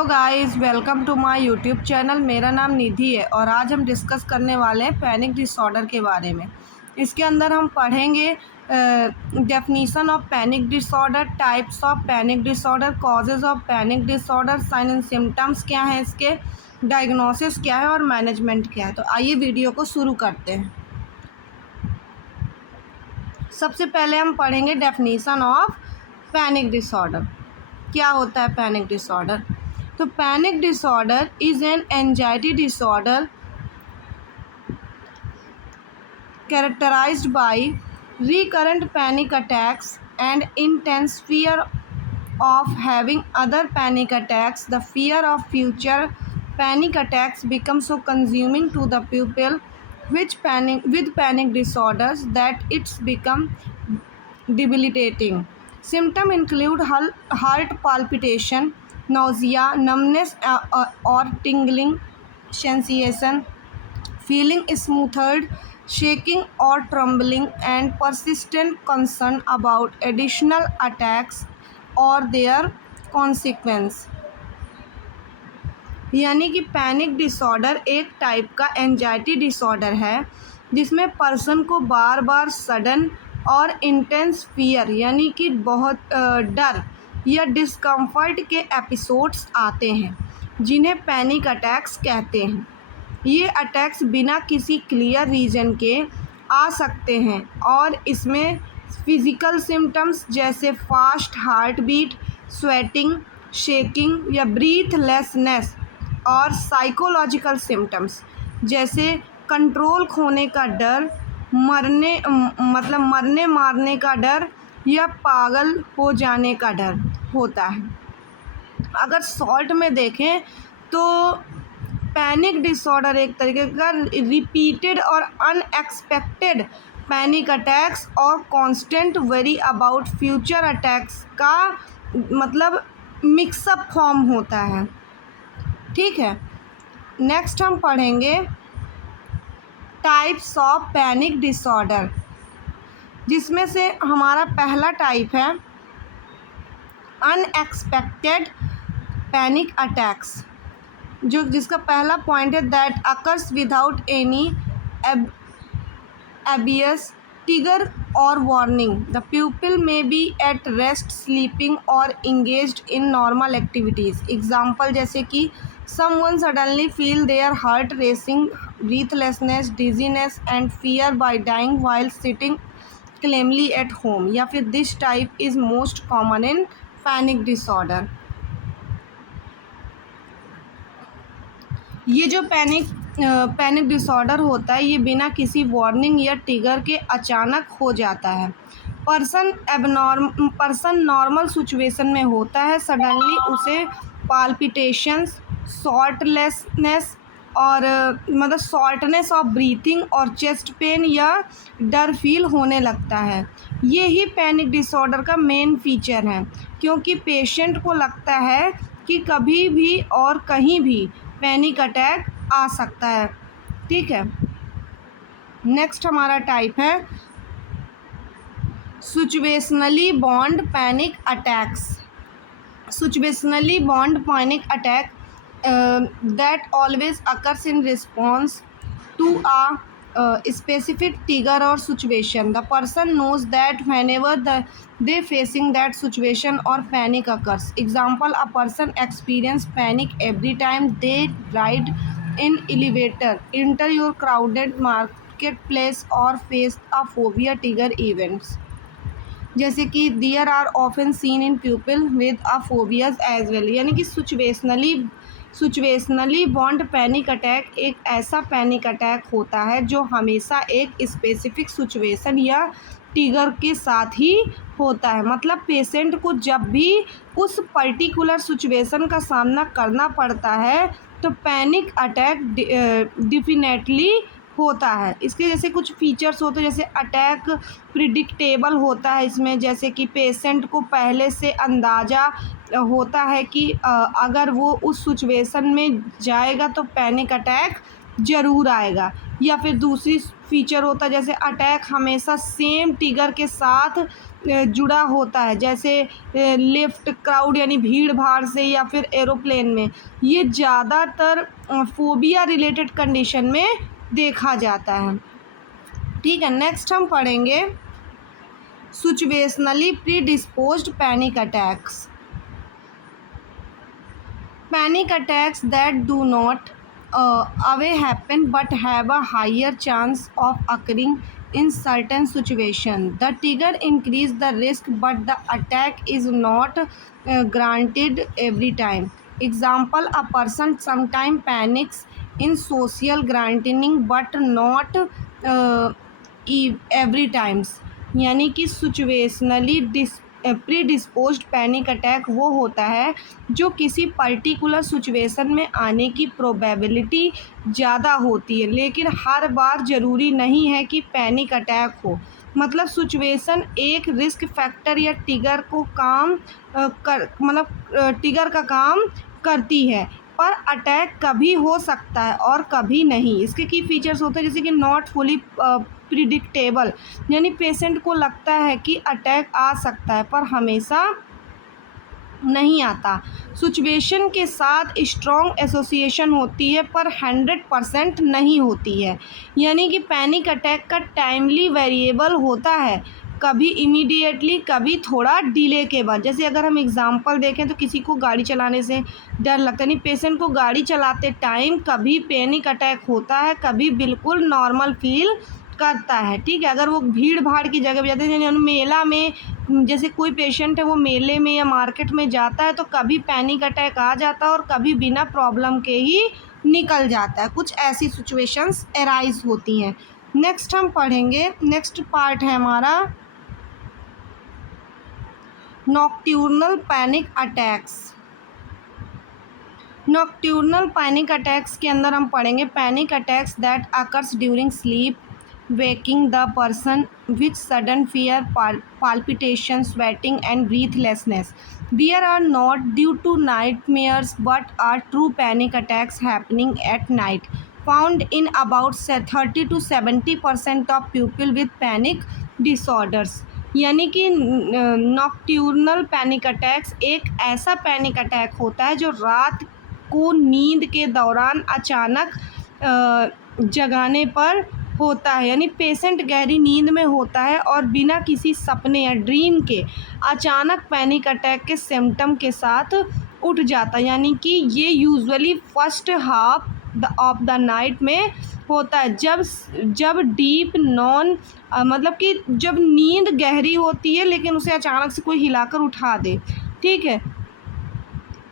Hello guys, welcome to my YouTube channel. मेरा नाम निधि है और आज हम डिस्कस करने वाले हैं पैनिक डिसऑर्डर के बारे में। इसके अंदर हम पढ़ेंगे definition of panic disorder, types of panic disorder, causes of panic disorder, sign and symptoms क्या हैं इसके, डायग्नोसिस क्या है और मैनेजमेंट क्या है। तो आइए वीडियो को शुरू करते हैं। सबसे पहले हम पढ़ेंगे डेफिनीशन ऑफ पैनिक डिसऑर्डर। क्या होता है पैनिक डिसऑर्डर? तो panic disorder is an anxiety disorder characterized by recurrent panic attacks and intense fear of having other panic attacks. The fear of future panic attacks becomes so consuming to the pupil with panic disorders that it's become debilitating. Symptoms include heart palpitation, nausea, numbness or tingling sensation, feeling smothered, shaking or trembling, and persistent concern about additional attacks or their consequence. यानी कि panic disorder एक type का anxiety disorder है जिसमें person को बार बार sudden और intense fear यानी कि बहुत डर या डिस्कम्फर्ट के एपिसोड्स आते हैं जिन्हें पैनिक अटैक्स कहते हैं। ये अटैक्स बिना किसी क्लियर रीज़न के आ सकते हैं और इसमें फिज़िकल सिम्टम्स जैसे fast heart beat, sweating, shaking या ब्रीथलेसनेस और साइकोलॉजिकल सिम्टम्स जैसे कंट्रोल खोने का डर, मरने मारने का डर या पागल हो जाने का डर होता है। अगर शॉर्ट में देखें तो पैनिक डिसऑर्डर एक तरीके का रिपीटेड और अनएक्सपेक्टेड पैनिक अटैक्स और constant worry about future attacks का मतलब मिक्सअप फॉर्म होता है। ठीक है, नेक्स्ट हम पढ़ेंगे टाइप्स ऑफ पैनिक डिसऑर्डर, जिसमें से हमारा पहला टाइप है अनएक्सपेक्टेड पैनिक अटैक्स, जिसका पहला पॉइंट है that occurs without any obvious trigger or warning. The pupil may be at rest, sleeping or engaged in normal activities. Example जैसे कि someone suddenly feel their heart racing, breathlessness, dizziness and fear by dying while sitting calmly at home. या फिर this type is most common in panic disorder. ये जो panic disorder होता है ये बिना किसी वार्निंग या ट्रिगर के अचानक हो जाता है। पर्सन नॉर्मल सिचुएशन में होता है, सडनली उसे पाल्पिटेशंस, शॉर्टनेस और शॉर्टनेस ऑफ ब्रीथिंग और चेस्ट पेन या डर फील होने लगता है। ये ही पैनिक डिसऑर्डर का मेन फीचर है, क्योंकि पेशेंट को लगता है कि कभी भी और कहीं भी पैनिक अटैक आ सकता है। ठीक है, नेक्स्ट हमारा टाइप है situationally bond panic attacks. Situationally bond panic attack that always occurs in response to a specific trigger or situation. The person knows that whenever they facing that situation or panic occurs. Example, a person experience panic every time they ride in elevator, enter your crowded marketplace or face a phobia trigger events. जैसे कि there are often seen in people with a phobias as well. यानी कि situationally bond panic attack एक ऐसा panic attack होता है जो हमेशा एक स्पेसिफिक सिचुएशन या ट्रिगर के साथ ही होता है। मतलब पेशेंट को जब भी उस पर्टिकुलर सिचुएशन का सामना करना पड़ता है तो पैनिक अटैक डेफिनेटली होता है। इसके जैसे कुछ फीचर्स होते हैं, जैसे अटैक प्रिडिक्टेबल होता है इसमें, जैसे कि पेशेंट को पहले से अंदाज़ा होता है कि अगर वो उस सिचुएशन में जाएगा तो पैनिक अटैक ज़रूर आएगा। या फिर दूसरी फीचर होता है जैसे अटैक हमेशा सेम ट्रिगर के साथ जुड़ा होता है, जैसे लिफ्ट, क्राउड यानी भीड़ भाड़ से, या फिर एरोप्लेन में। ये ज़्यादातर फोबिया रिलेटेड कंडीशन में देखा जाता है। ठीक है, नेक्स्ट हम पढ़ेंगे situationally predisposed panic attacks. Panic attacks that do not away happen but have a higher chance of occurring in certain situations. The trigger increase the risk, but the attack is not granted every time. Example: a person sometimes panics in social gathering but not every times. यानी कि situationally predisposed panic attack वो होता है जो किसी particular situation में आने की प्रोबेबिलिटी ज़्यादा होती है, लेकिन हर बार ज़रूरी नहीं है कि पैनिक अटैक हो। मतलब सिचुएशन एक रिस्क फैक्टर या ट्रिगर को काम ट्रिगर का काम करती है, पर अटैक कभी हो सकता है और कभी नहीं। इसके की फीचर्स होते हैं जैसे कि नॉट फुली प्रिडिक्टेबल, यानी पेशेंट को लगता है कि अटैक आ सकता है पर हमेशा नहीं आता। सिचुएशन के साथ स्ट्रॉन्ग एसोसिएशन होती है पर 100% नहीं होती है, यानी कि पैनिक अटैक का टाइमली वेरिएबल होता है, कभी इमीडिएटली, कभी थोड़ा डिले के बाद। जैसे अगर हम एग्जांपल देखें तो किसी को गाड़ी चलाने से डर लगता है, नहीं, पेशेंट को गाड़ी चलाते टाइम कभी पैनिक अटैक होता है, कभी बिल्कुल नॉर्मल फील करता है। ठीक है, अगर वो भीड़ भाड़ की जगह पे जाते हैं, यानी मेला में, जैसे कोई पेशेंट है वो मेले में या मार्केट में जाता है तो कभी पैनिक अटैक आ जाता है और कभी बिना प्रॉब्लम के ही निकल जाता है। कुछ ऐसी सिचुएशंस अराइज होती हैं। नेक्स्ट हम पढ़ेंगे, नेक्स्ट पार्ट है हमारा नॉक्ट्यूर्नल पैनिक अटैक्स। नॉक्ट्यूर्नल पैनिक अटैक्स के अंदर हम पढ़ेंगे panic attacks that occurs during sleep, waking the person with sudden fear, palpitation, sweating and breathlessness. These are not due to nightmares but are true panic attacks happening at night, found in about 30 to 70% of people with panic disorders. यानी कि नॉक्ट्यूर्नल panic attacks एक ऐसा panic attack होता है जो रात को नींद के दौरान अचानक जगाने पर होता है, यानी पेशेंट गहरी नींद में होता है और बिना किसी सपने या ड्रीम के अचानक पैनिक अटैक के सिम्टम के साथ उठ जाता है। यानी कि ये usually first half of the night में होता है, जब डीप नॉन मतलब कि जब नींद गहरी होती है लेकिन उसे अचानक से कोई हिलाकर उठा दे। ठीक है,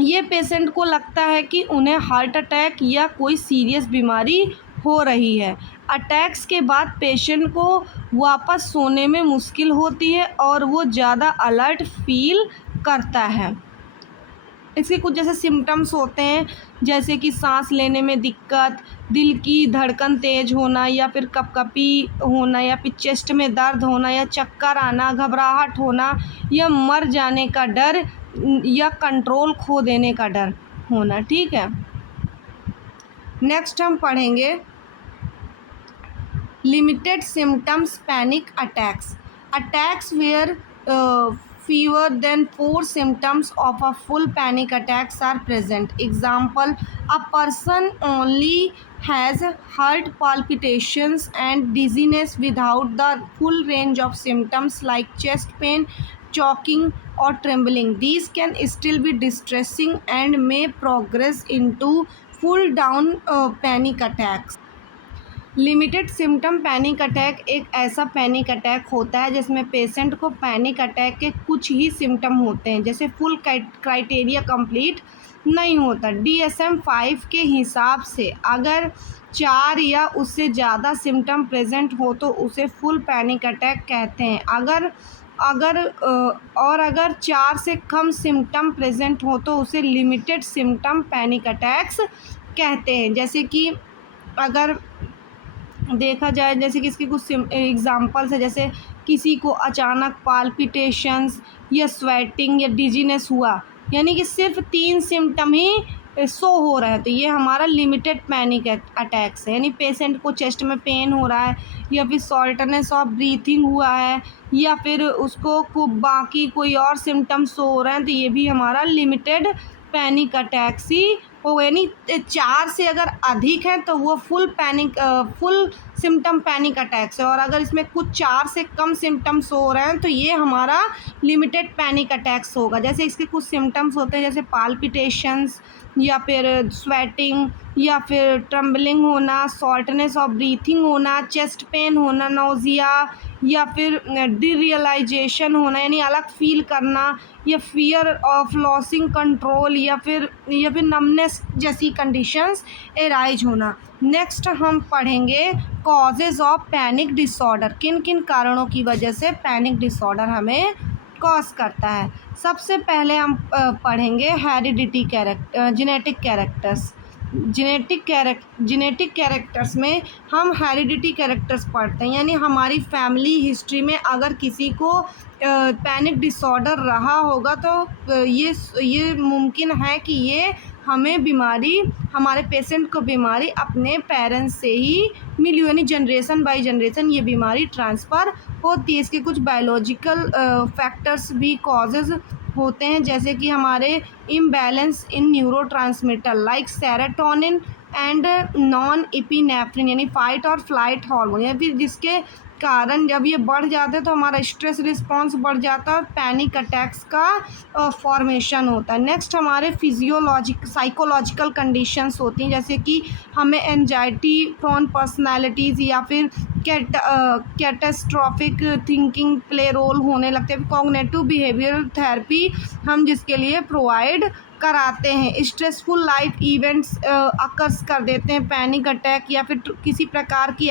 ये पेशेंट को लगता है कि उन्हें हार्ट अटैक या कोई सीरियस बीमारी हो रही है। अटैक्स के बाद पेशेंट को वापस सोने में मुश्किल होती है और वो ज़्यादा अलर्ट फील करता है। इसके कुछ जैसे सिम्टम्स होते हैं जैसे कि सांस लेने में दिक्कत, दिल की धड़कन तेज़ होना या फिर कपकपी होना या फिर चेस्ट में दर्द होना या चक्कर आना, घबराहट होना या मर जाने का डर या कंट्रोल खो देने का डर होना। ठीक है, नेक्स्ट हम पढ़ेंगे limited symptoms panic attacks were fewer than 4 symptoms of a full panic attacks are present. Example: a person only has heart palpitations and dizziness without the full range of symptoms like chest pain, choking or trembling. These can still be distressing and may progress into full down panic attacks. Limited symptom panic attack एक ऐसा panic attack होता है जिसमें patient को panic attack के कुछ ही symptom होते हैं, जैसे फुल क्राइटेरिया कंप्लीट नहीं होता। DSM-5 के हिसाब से अगर 4 या उससे ज़्यादा सिम्टम प्रेजेंट हो तो उसे फुल पैनिक अटैक कहते हैं। अगर 4 से कम सिम्टम प्रेजेंट हो तो उसे लिमिटेड सिम्टम पैनिक अटैक्स कहते हैं। जैसे कि अगर देखा जाए, जैसे कि इसके कुछ एग्जांपल्स है, जैसे किसी को अचानक पाल्पिटेशंस या स्वेटिंग या डिजीनेस हुआ, यानी कि सिर्फ 3 सिम्टम ही शो हो रहा है तो ये हमारा लिमिटेड पैनिक अटैक्स है। यानी पेशेंट को चेस्ट में पेन हो रहा है या फिर शॉर्टनेस ऑफ ब्रीथिंग हुआ है या फिर उसको बाकी कोई और सिम्टम्स हो रहे हैं तो ये भी हमारा लिमिटेड पैनिक अटैक्स ही हो। यानी 4 से अगर अधिक है तो वो फुल सिम्टम पैनिक अटैक्स है, और अगर इसमें कुछ 4 से कम सिम्टम्स हो रहे हैं तो ये हमारा लिमिटेड पैनिक अटैक्स होगा। जैसे इसके कुछ सिम्टम्स होते हैं जैसे पाल्पिटेशंस या फिर स्वेटिंग या फिर ट्रम्बलिंग होना, शॉर्टनेस ऑफ ब्रीथिंग होना, चेस्ट पेन होना, नोज़िया या फिर डिरियलाइजेशन होना यानी अलग फील करना, या फियर ऑफ लॉसिंग कंट्रोल या फिर नमनेस जैसी कंडीशंस एराइज होना। नेक्स्ट हम पढ़ेंगे कॉजेज़ ऑफ पैनिक डिसऑर्डर, किन किन कारणों की वजह से पैनिक डिसऑर्डर हमें कॉज करता है। सबसे पहले हम पढ़ेंगे heredity genetic characters. Genetic characters में हम हेरिडिटी कैरेक्टर्स पढ़ते हैं, यानी हमारी फैमिली हिस्ट्री में अगर किसी को पैनिक डिसऑर्डर रहा होगा तो ये मुमकिन है कि ये हमारे पेशेंट को बीमारी अपने पेरेंट्स से ही मिली हो, यानी जनरेशन बाय जनरेशन ये बीमारी ट्रांसफ़र होती है। इसके कुछ बायोलॉजिकल फैक्टर्स भी कॉजेज़ होते हैं, जैसे कि हमारे imbalance in neurotransmitter like serotonin and non epinephrine यानी फाइट और फ्लाइट हार्मोन, या फिर जिसके कारण जब ये बढ़ जाते हैं तो हमारा स्ट्रेस रिस्पॉन्स बढ़ जाता है और पैनिक अटैक्स का फॉर्मेशन होता है। नेक्स्ट हमारे साइकोलॉजिकल कंडीशंस होती हैं, जैसे कि हमें एंजाइटी प्रोन पर्सनालिटीज़ या फिर कैटास्ट्रॉफिक थिंकिंग प्ले रोल होने लगते हैं। कॉग्निटिव बिहेवियरल थेरेपी हम जिसके लिए प्रोवाइड कराते हैं। स्ट्रेसफुल लाइफ इवेंट्स अकर्स कर देते हैं पैनिक अटैक, या फिर किसी प्रकार की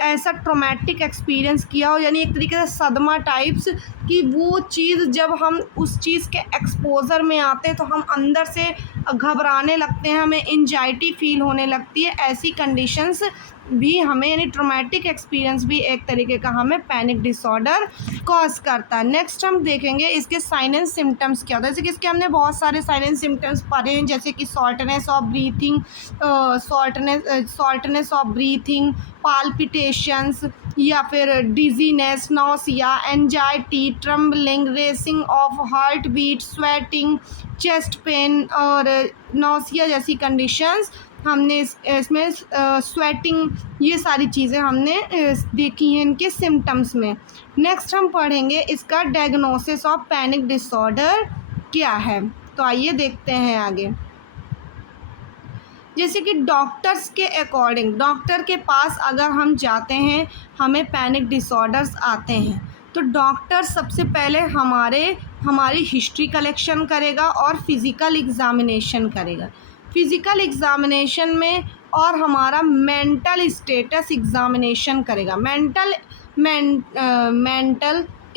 ऐसा ट्रॉमेटिक एक्सपीरियंस किया हो, यानी एक तरीके से सदमा टाइप्स कि वो चीज़ जब हम उस चीज़ के एक्सपोज़र में आते हैं तो हम अंदर से घबराने लगते हैं, हमें एंजाइटी फील होने लगती है। ऐसी कंडीशंस भी हमें यानी ट्रॉमेटिक एक्सपीरियंस भी एक तरीके का हमें पैनिक डिसऑर्डर कॉज करता है। नेक्स्ट हम देखेंगे इसके साइन एंड सिम्टम्स क्या होता है। जैसे कि इसके हमने बहुत सारे साइन एंड सिम्टम्स पढ़े हैं, जैसे कि शॉर्टनेस ऑफ ब्रीथिंग, पाल्पिटेशंस या फिर dizziness, nausea, anxiety, trembling, racing of heart beat, sweating, chest pain और नॉसिया जैसी कंडीशंस हमने इसमें स्वेटिंग, ये सारी चीज़ें हमने देखी हैं इनके सिम्टम्स में। नेक्स्ट हम पढ़ेंगे इसका डायग्नोसिस ऑफ पैनिक डिसऑर्डर क्या है। तो आइए देखते हैं आगे। जैसे कि डॉक्टर्स के अकॉर्डिंग, डॉक्टर के पास अगर हम जाते हैं, हमें पैनिक डिसऑर्डर्स आते हैं तो डॉक्टर सबसे पहले हमारी हिस्ट्री कलेक्शन करेगा और फिज़िकल एग्ज़ामिनेशन करेगा। फिज़िकल एग्ज़ामिनेशन में और हमारा मेंटल स्टेटस एग्ज़ामिनेशन करेगा। मेंटल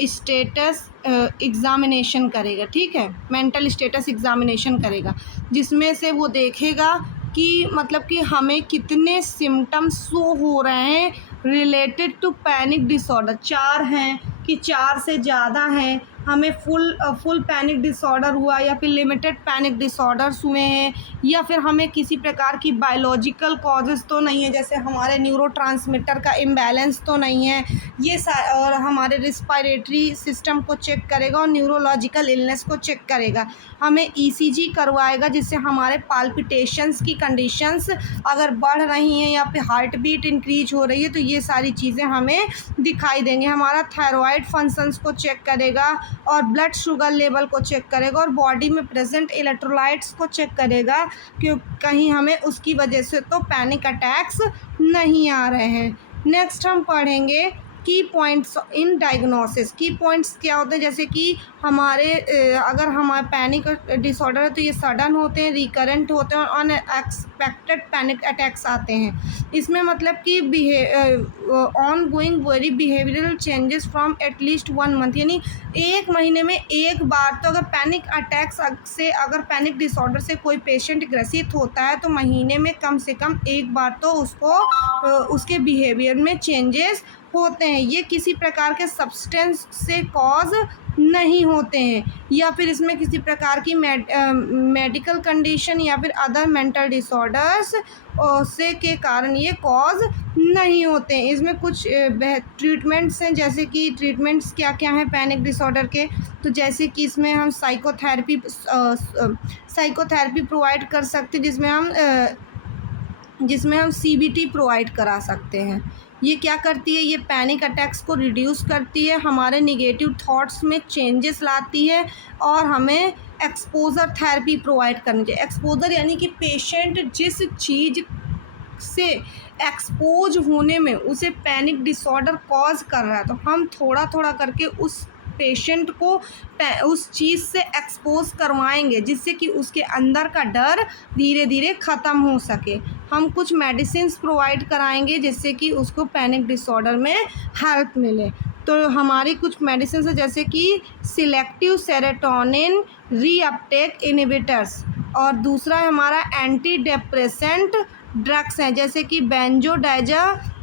स्टेटस एग्ज़ामिनेशन करेगा, ठीक है। मेंटल स्टेटस एग्ज़ामिनेशन करेगा जिसमें से वो देखेगा कि मतलब कि हमें कितने सिम्टम्स शो हो रहे हैं रिलेटेड टू पैनिक डिसऑर्डर। 4 हैं कि 4 से ज़्यादा हैं, हमें फुल पैनिक डिसऑर्डर हुआ या फिर लिमिटेड पैनिक डिसऑर्डर्स हुए हैं, या फिर हमें किसी प्रकार की बायोलॉजिकल कॉजेज़ तो नहीं है, जैसे हमारे न्यूरोट्रांसमीटर का इम्बैलेंस तो नहीं है, और हमारे रिस्पायरेटरी सिस्टम को चेक करेगा और न्यूरोलॉजिकल इलनेस को चेक करेगा। हमें ईसीजी करवाएगा जिससे हमारे पाल्पिटेशंस की कंडीशंस अगर बढ़ रही हैं या फिर हार्ट बीट इंक्रीज हो रही है तो ये सारी चीज़ें हमें दिखाई देंगी। हमारा थायराइड फंक्शंस को चेक करेगा और ब्लड शुगर लेवल को चेक करेगा और बॉडी में प्रेजेंट इलेक्ट्रोलाइट्स को चेक करेगा कि कहीं हमें उसकी वजह से तो पैनिक अटैक्स नहीं आ रहे हैं। नेक्स्ट हम पढ़ेंगे की पॉइंट्स इन डायग्नोसिस। की पॉइंट्स क्या होते हैं, जैसे कि अगर हमारे पैनिक डिसऑर्डर है तो ये सडन होते हैं, रिकरेंट होते हैं और अनएक्सपेक्टेड पैनिक अटैक्स आते हैं। इसमें मतलब कि on going very behavioural changes from at least 1 month, यानी 1 महीने में एक बार तो अगर पैनिक अटैक्स से अगर पैनिक डिसऑर्डर से कोई पेशेंट ग्रसित होता है तो महीने में कम से कम एक बार तो उसके बिहेवियर में चेंजेस होते हैं। ये किसी प्रकार के सब्सटेंस से कॉज नहीं होते हैं, या फिर इसमें किसी प्रकार की मेडिकल कंडीशन या फिर अदर मेंटल डिसऑर्डर्स से के कारण ये कॉज नहीं होते हैं। इसमें कुछ ट्रीटमेंट्स हैं, जैसे कि ट्रीटमेंट्स क्या क्या हैं पैनिक डिसऑर्डर के, तो जैसे कि इसमें हम साइकोथेरेपी प्रोवाइड कर सकते हैं, जिसमें हम CBT प्रोवाइड करा सकते हैं। ये क्या करती है, ये पैनिक अटैक्स को रिड्यूस करती है, हमारे निगेटिव थॉट्स में चेंजेस लाती है, और हमें एक्सपोजर थेरेपी प्रोवाइड करनी चाहिए। एक्सपोजर यानी कि पेशेंट जिस चीज़ से एक्सपोज होने में उसे पैनिक डिसऑर्डर कॉज कर रहा है, तो हम थोड़ा थोड़ा करके उस पेशेंट को उस चीज़ से एक्सपोज करवाएंगे, जिससे कि उसके अंदर का डर धीरे धीरे ख़त्म हो सके। हम कुछ मेडिसिन्स प्रोवाइड कराएंगे जिससे कि उसको पैनिक डिसऑर्डर में हेल्प मिले। तो हमारी कुछ मेडिसिन है, जैसे कि सिलेक्टिव सेरोटोनिन रीअपटेक इनहिबिटर्स, और दूसरा हमारा एंटी डिप्रेसेंट ड्रग्स हैं, जैसे कि बेंजोडाइज़ेपिमाइंस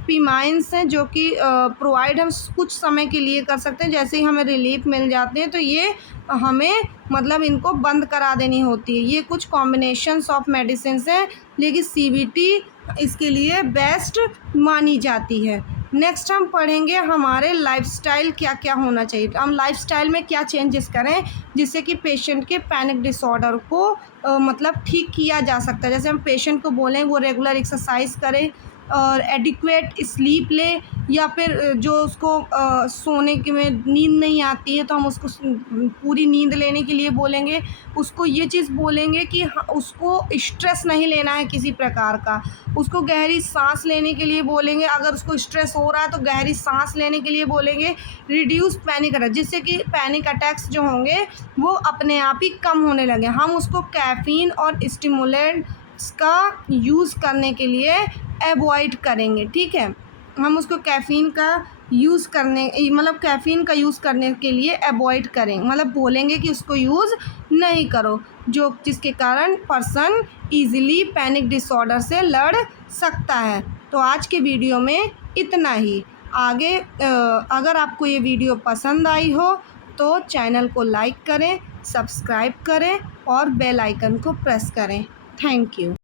हैं, जो कि प्रोवाइड हम कुछ समय के लिए कर सकते हैं। जैसे ही हमें रिलीफ मिल जाते हैं तो ये हमें मतलब इनको बंद करा देनी होती है। ये कुछ कॉम्बिनेशंस ऑफ मेडिसिन्स हैं, लेकिन CBT इसके लिए बेस्ट मानी जाती है। नेक्स्ट हम पढ़ेंगे हमारे लाइफस्टाइल क्या क्या होना चाहिए। हम लाइफस्टाइल में क्या चेंजेस करें जिससे कि पेशेंट के पैनिक डिसऑर्डर को मतलब ठीक किया जा सकता है। जैसे हम पेशेंट को बोलें वो रेगुलर एक्सरसाइज करे और एडिक्वेट स्लीप ले, या फिर जो उसको सोने के में नींद नहीं आती है तो हम उसको पूरी नींद लेने के लिए बोलेंगे। उसको ये चीज़ बोलेंगे कि उसको स्ट्रेस नहीं लेना है किसी प्रकार का। उसको गहरी सांस लेने के लिए बोलेंगे, अगर उसको स्ट्रेस हो रहा है तो गहरी सांस लेने के लिए बोलेंगे। रिड्यूस पैनिक अटैक, जिससे कि पैनिक अटैक्स जो होंगे वो अपने आप ही कम होने लगे। हम उसको कैफ़ीन और स्टिमुलेंट्स का यूज़ करने के लिए अवॉइड करेंगे, ठीक है। हम उसको कैफ़ीन का यूज़ करने के लिए अवॉइड करें, मतलब बोलेंगे कि उसको यूज़ नहीं करो, जिसके कारण पर्सन ईज़िली पैनिक डिसऑर्डर से लड़ सकता है। तो आज के वीडियो में इतना ही। आगे अगर आपको ये वीडियो पसंद आई हो तो चैनल को लाइक करें, सब्सक्राइब करें और बेल आइकन को प्रेस करें। Thank you.